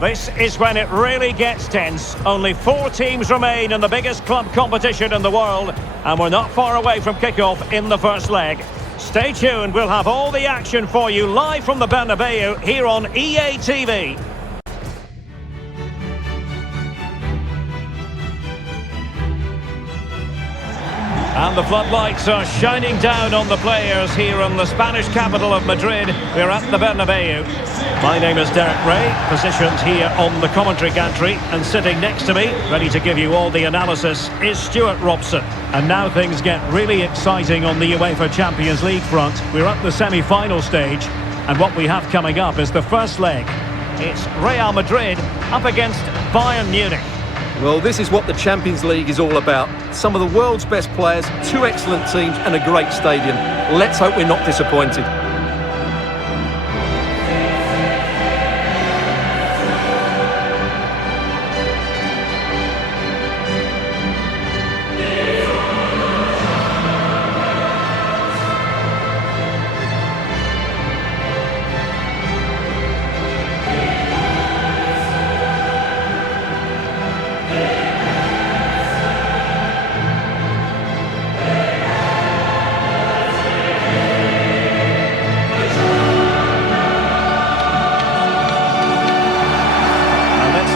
This is when it really gets tense. Only 4 teams remain in the biggest club competition in the world, and we're not far away from kickoff in the first leg. Stay tuned, we'll have all the action for you live from the Bernabeu here on EA TV. And the floodlights are shining down on the players here in the Spanish capital of Madrid. We're at the Bernabeu. My name is Derek Ray, positioned here on the commentary gantry, and sitting next to me, ready to give you all the analysis, is Stuart Robson. And now things get really exciting on the UEFA Champions League front. We're at the semi-final stage, and what we have coming up is the first leg. It's Real Madrid up against Bayern Munich. Well, this is what the Champions League is all about. Some of the world's best players, 2 excellent teams and a great stadium. Let's hope we're not disappointed.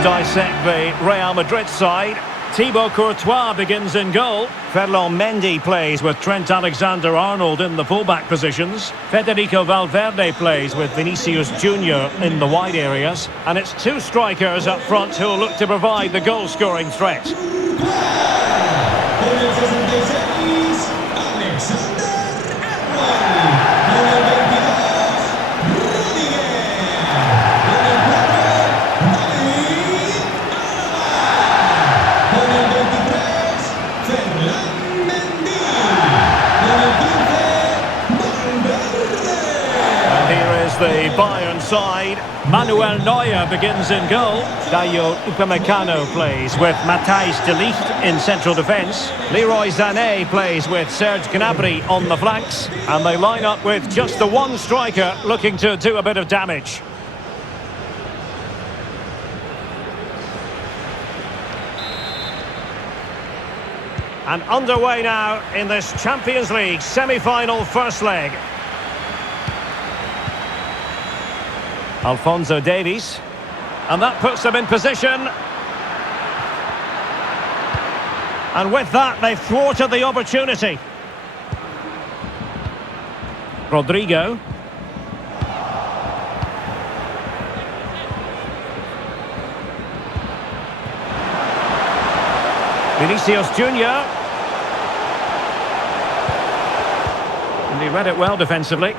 Dissect the Real Madrid side. Thibaut Courtois begins in goal. Ferland Mendy plays with Trent Alexander-Arnold in the fullback positions. Federico Valverde plays with Vinicius Junior in the wide areas. And it's 2 strikers up front who'll look to provide the goal-scoring threat. The Bayern side, Manuel Neuer begins in goal. Dayo Upamecano plays with Matthijs de Ligt in central defence. Leroy Sané plays with Serge Gnabry on the flanks. And they line up with just the 1 striker looking to do a bit of damage. And underway now in this Champions League semi-final first leg. Alphonso Davies, and that puts them in position. And with that, they've thwarted the opportunity. Rodrigo. Vinicius Junior. And he read it well defensively.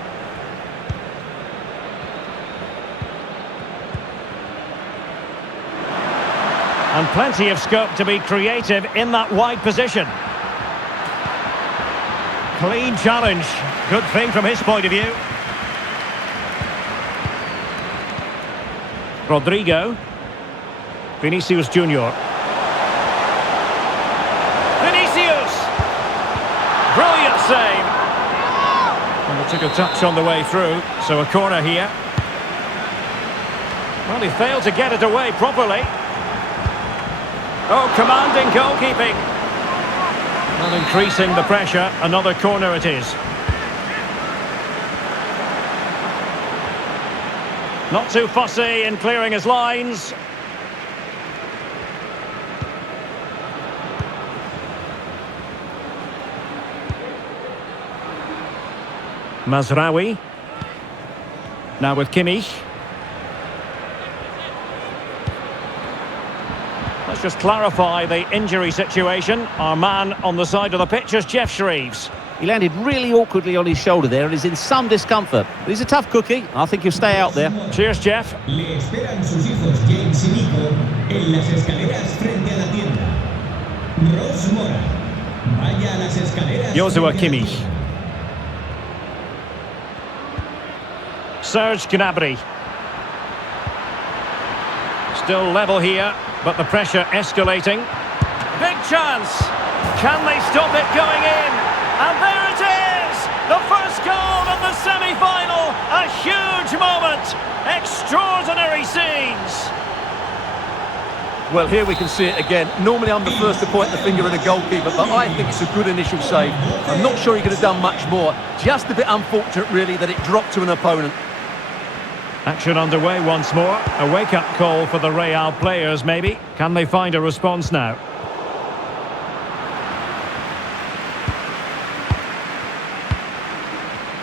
And plenty of scope to be creative in that wide position. Clean challenge. Good thing from his point of view. Rodrigo. Vinicius Junior. Vinicius! Brilliant save. And he took a touch on the way through, so a corner here. Well, he failed to get it away properly. Oh, commanding goalkeeping. Well, increasing the pressure. Another corner it is. Not too fussy in clearing his lines. Mazraoui. Now with Kimmich. Let's just clarify the injury situation. Our man on the side of the pitch is Jeff Shreves. He landed really awkwardly on his shoulder there and is in some discomfort. But he's a tough cookie. I think he'll stay out there. Cheers, Jeff. Le esperan sus hijos James y Nico en las escaleras frente a la tienda. Rose Mora. Vaya a las escaleras. Joshua Kimmich. Serge Gnabry. Still level here, but the pressure escalating. Big chance. Can they stop it going in? And there it is! The first goal of the semi-final. A huge moment. Extraordinary scenes. Well, here we can see it again. Normally I'm the first to point the finger at a goalkeeper, but I think it's a good initial save. I'm not sure he could have done much more. Just a bit unfortunate, really, that it dropped to an opponent. Action underway once more. A wake-up call for the Real players, maybe. Can they find a response now?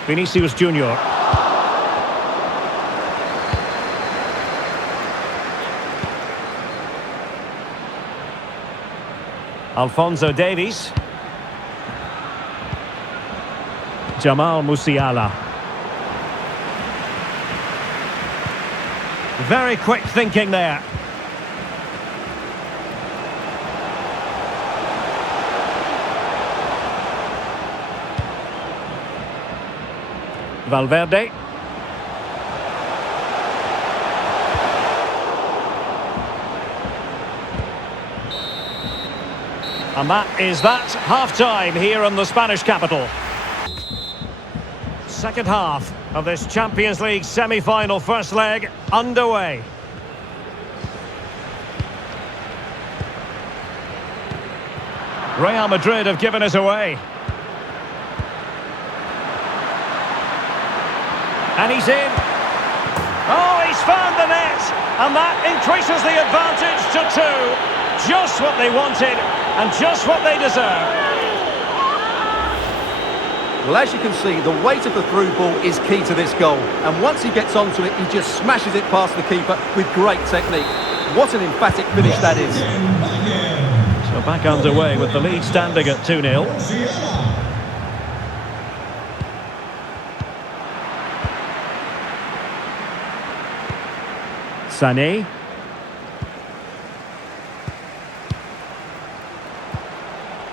Vinicius Junior. Alphonso Davies. Jamal Musiala. Very quick thinking there. Valverde. And that is that. Half-time here in the Spanish capital. Second half of this Champions League semi-final first leg underway. Real Madrid have given it away. And he's in. Oh, he's found the net. And that increases the advantage to 2. Just what they wanted and just what they deserve. Well, as you can see, the weight of the through ball is key to this goal. And once he gets onto it, he just smashes it past the keeper with great technique. What an emphatic finish that is. So back underway with the lead standing at 2-0. Sané.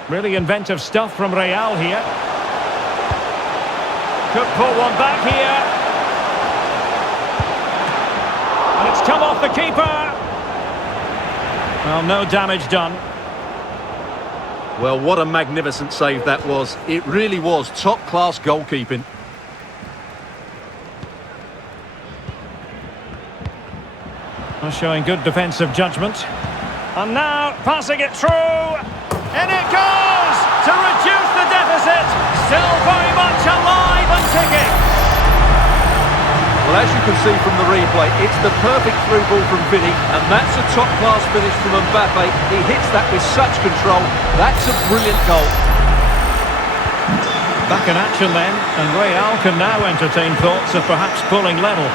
Really inventive stuff from Real here. Could pull one back here. And it's come off the keeper. Well, no damage done. Well, what a magnificent save that was. It really was top-class goalkeeping. Showing good defensive judgment. And now passing it through. And it goes to reduce the deficit. Still very much alive and ticking. Well, as you can see from the replay, it's the perfect through ball from Vini, and that's a top-class finish from Mbappe. He hits that with such control. That's a brilliant goal. Back in action then, and Real can now entertain thoughts of perhaps pulling level.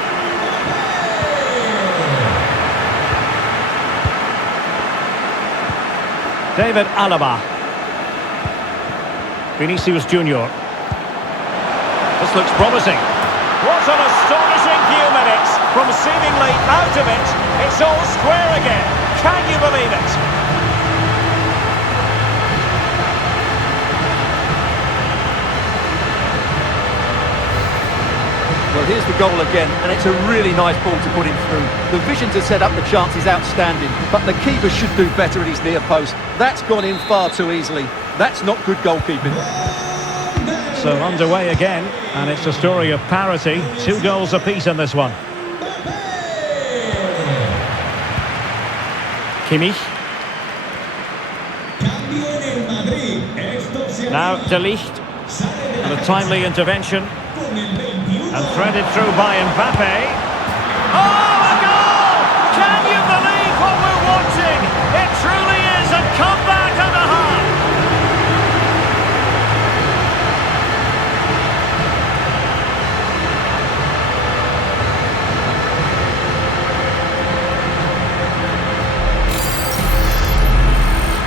David Alaba. Vinicius Junior. This looks promising. What an astonishing few minutes. From seemingly out of it, it's all square again. Can you believe it? Well, here's the goal again, and it's a really nice ball to put him through. The vision to set up the chance is outstanding, but the keeper should do better at his near post. That's gone in far too easily. That's not good goalkeeping. So underway again, and it's a story of parity. 2 goals apiece in this one. Kimmich. Now De Ligt. And a timely intervention. And threaded through by Mbappe. Oh, a goal! Can you believe what we're watching? It truly is a comeback and a half.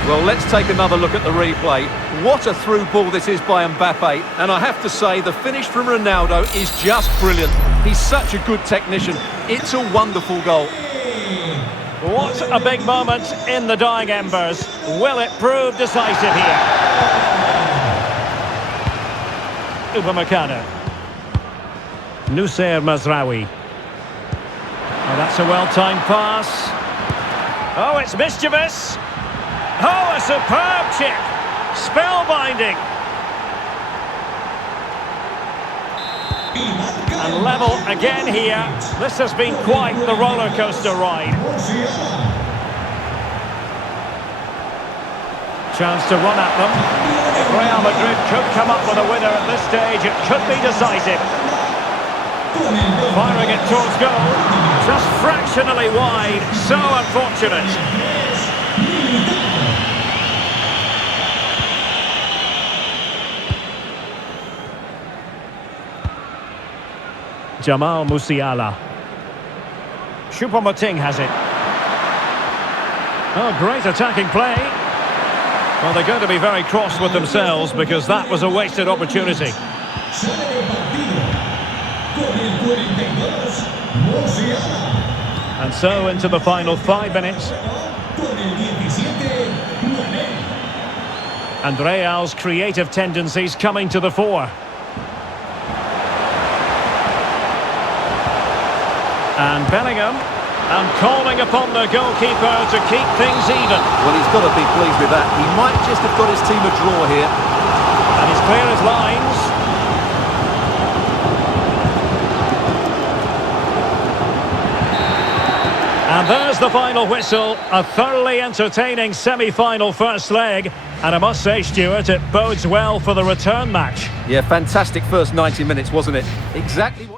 Well, let's take another look at the replay. What a through ball this is by Mbappe. And I have to say, the finish from Ronaldo is just brilliant. He's such a good technician. It's a wonderful goal. What a big moment in the dying embers. Will it prove decisive here? Upamecano. Noussair Mazraoui. Oh, that's a well-timed pass. Oh, it's mischievous. Oh, a superb chip. Spellbinding. And level again here. This has been quite the roller coaster ride. Chance to run at them. If Real Madrid could come up with a winner at this stage, it could be decisive. Firing it towards goal. Just fractionally wide. So unfortunate. Jamal Musiala. Choupo-Moting has it. Oh, great attacking play. Well, they're going to be very cross with themselves because that was a wasted opportunity. And so into the final 5 minutes. And Real's creative tendencies coming to the fore. And Bellingham, and calling upon the goalkeeper to keep things even. Well, he's got to be pleased with that. He might just have got his team a draw here. And he's clear as lines. And there's the final whistle. A thoroughly entertaining semi-final first leg. And I must say, Stuart, it bodes well for the return match. Yeah, fantastic first 90 minutes, wasn't it? Exactly what...